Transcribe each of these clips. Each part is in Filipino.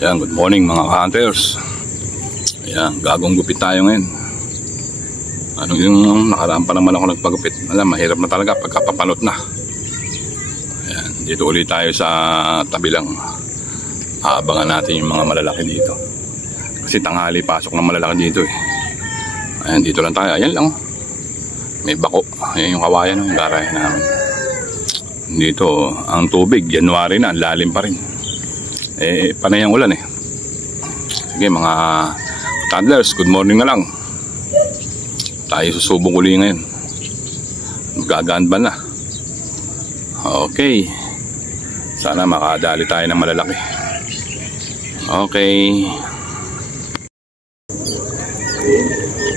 Ayan, good morning mga ka-hunters. Ayan, gagong gupit tayo ngayon. Ano yung nakaraan pa naman ako nagpagupit. Alam, mahirap na talaga pagkapapanot na. Ayan, dito ulit tayo sa tabilang. Aabangan natin yung mga malalaki dito. Kasi tanghali pasok ng malalaki dito eh. Ayan, dito lang tayo. Ayan lang. May bako. Ayan yung kawayan, yung garahe namin. Dito, ang tubig, January na, lalim pa rin. Eh, panay ang ulan eh. Sige mga toddlers, good morning na lang. Tayo susubok uli ngayon. Magagaan ba na? Okay. Sana makadali tayo ng malalaki. Okay.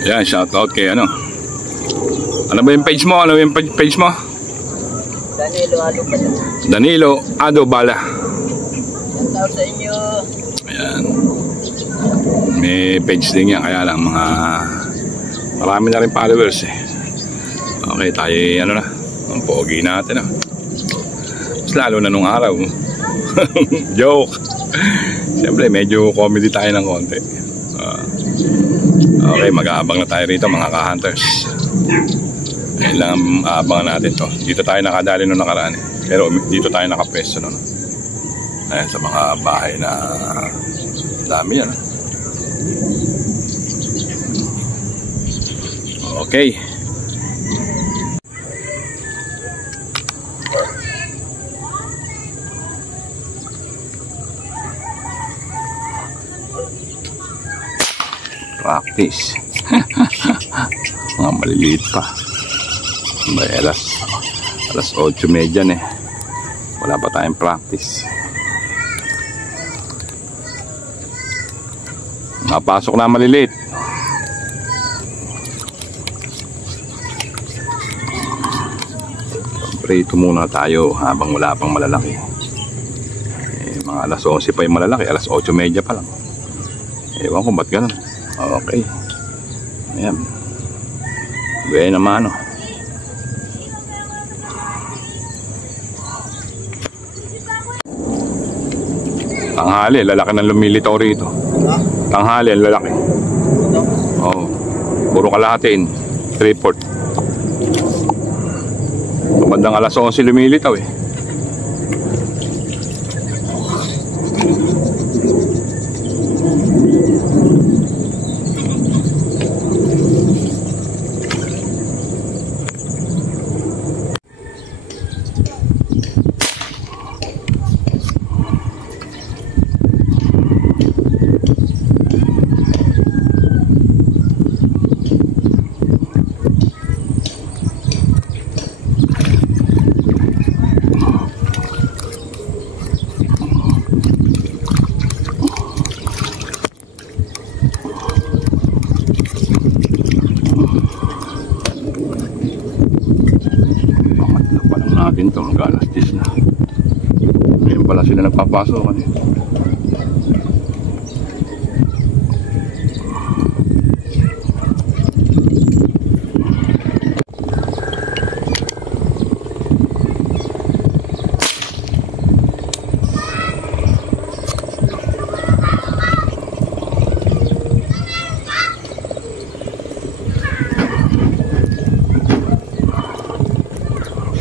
Yan, shout out kay ano. Ano ba yung page mo? Ano yung page mo? Danilo Adobala. Danilo Adobala. Shout out sa inyo. Ayan. May page din yan, kaya lang mga marami na rin followers eh. Okay, tayo ano na, ang pogi natin ah. Mas lalo na nung araw. Joke. Siyempre medyo comedy tayo ng konti. Okay, mag-aabang na tayo rito mga ka-hunters. Ngayon lang aabangan natin to. Dito tayo nakadali nung nakaraan eh. Pero dito tayo nakapwesto nun. Ayan sa mga bahay na dami yan. Okay. Practice. Mga maliliit pa. May alas 8:30 eh. Wala pa tayong practice. Napasok na maliliit. Prito muna tayo habang wala pang malalaki. Mga alas 11 pa yung malalaki, alas 8:30 pa lang. Ewan ko ba't ganun. Okay. Ayan. Gaya naman ano. Tanghali, lalaki ng lumilitaw rito. Tanghali, lalaki. Oh, puro kalahatiin. 3/4. Bandang alas 11 lumilitaw eh. Ito mag-alas 10 na. Ngayon pala sila nagpapasok eh.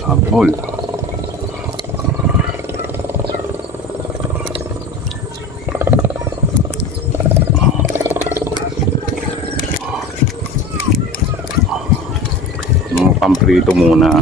Sabol. Pamprito muna.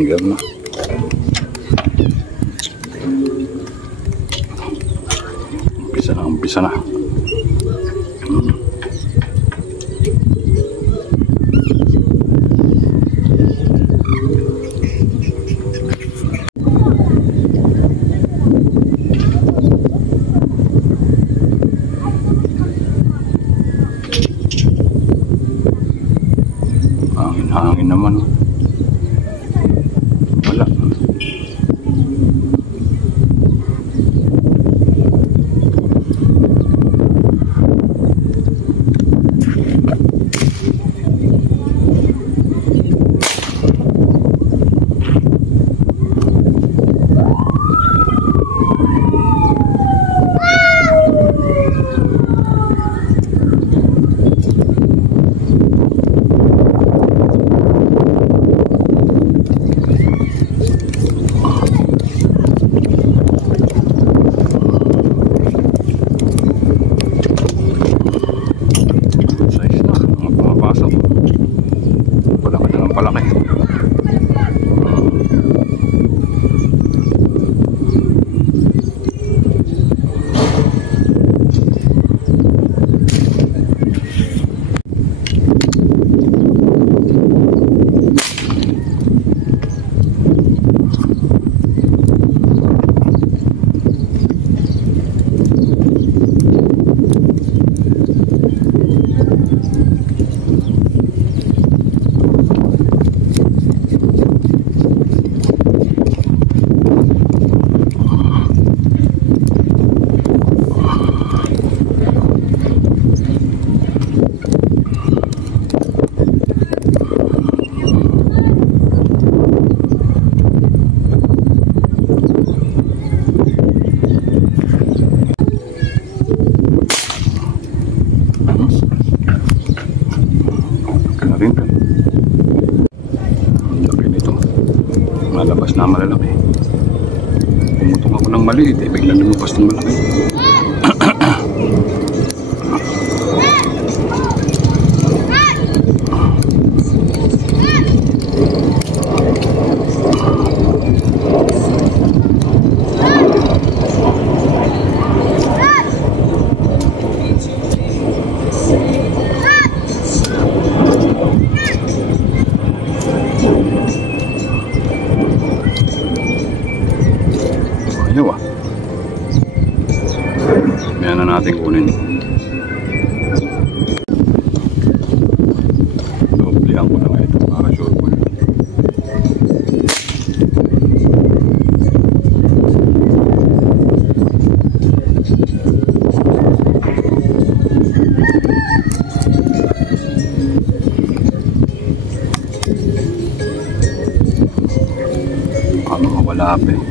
finger na. Umpisa na. Hangin naman. Wala. Malabas na malalaki. Pumutong ako ng maliit eh, biglang lumabas ng malaki. Ayaw ah. Kaya na natin kunin. Doblihan ko na ito para sure ko. Ano mawala pa eh.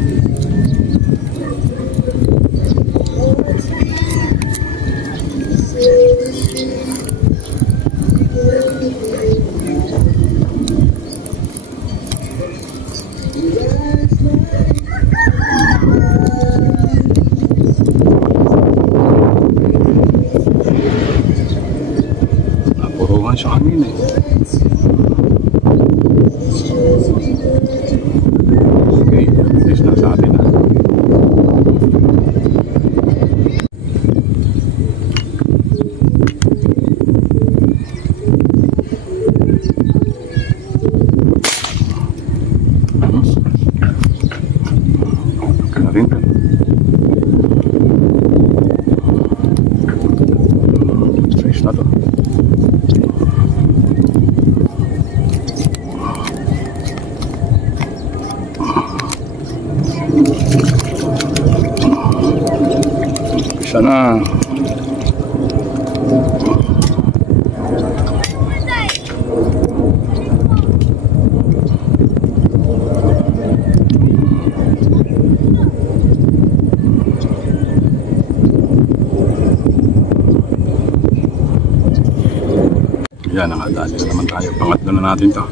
Napuruhan siya kanina eh. Okay, this na sa atin na. Fish na to. Isa na. Yan, nakadali na naman tayo. Pangatlo na natin to.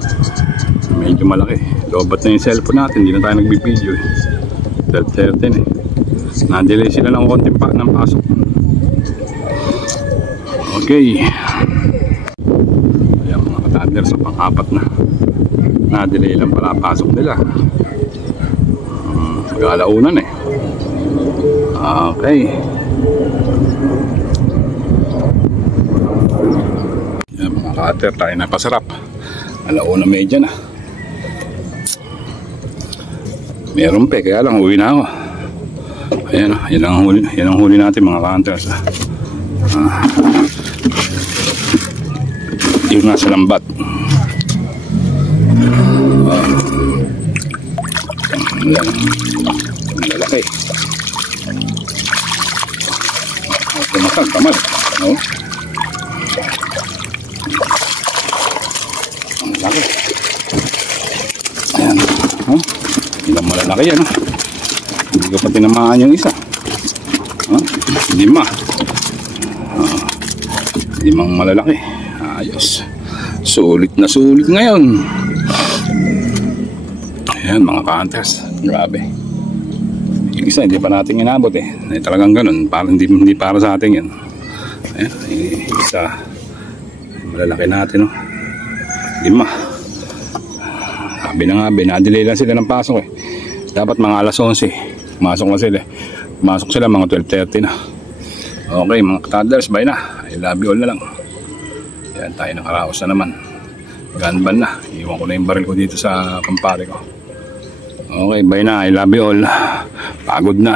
Medyo malaki. Lobat na yung cellphone natin. Hindi na tayo nagbibideo eh. 12:13 eh. Na-delay sila ng konting pa ng pasok. Okay. Ayan mga katadler, sa pang-apat na. Na-delay lang pala pasok nila. Mag-alaunan eh. Okay. Yan mga cutter, tayo na pasarap. Alauna medya na. Meron pa kaya lang uwi na ako. Ayan, yan ang huli natin mga cutters. Yung nasa lambat. Lalaki. Tumatag, tamal. No? Ang laki. Ayan. Oh, ilang malalaki yan. Hindi ko pa tinamaan yung isa. Limang malalaki. Ayos. Sulit na sulit ngayon. Ayan mga cutters. Grabe. Yung isa hindi pa natin inabot eh. Talagang ganun. Hindi para sa atin yan. Ayan. Yung isa. Malalaki natin. Oh. 5. Sabi na nga. Binadelay lang sila ng pasok eh. Dapat mga alas 11. Pumasok na sila. Pumasok sila mga 12:30 na. Okay mga cutters. Bye na. I love you all na lang. Ayan tayo nakaraos na naman. Ganban na. Iwan ko na yung baril ko dito sa kumpare ko. Okay, bye na. I love you all. Pagod na.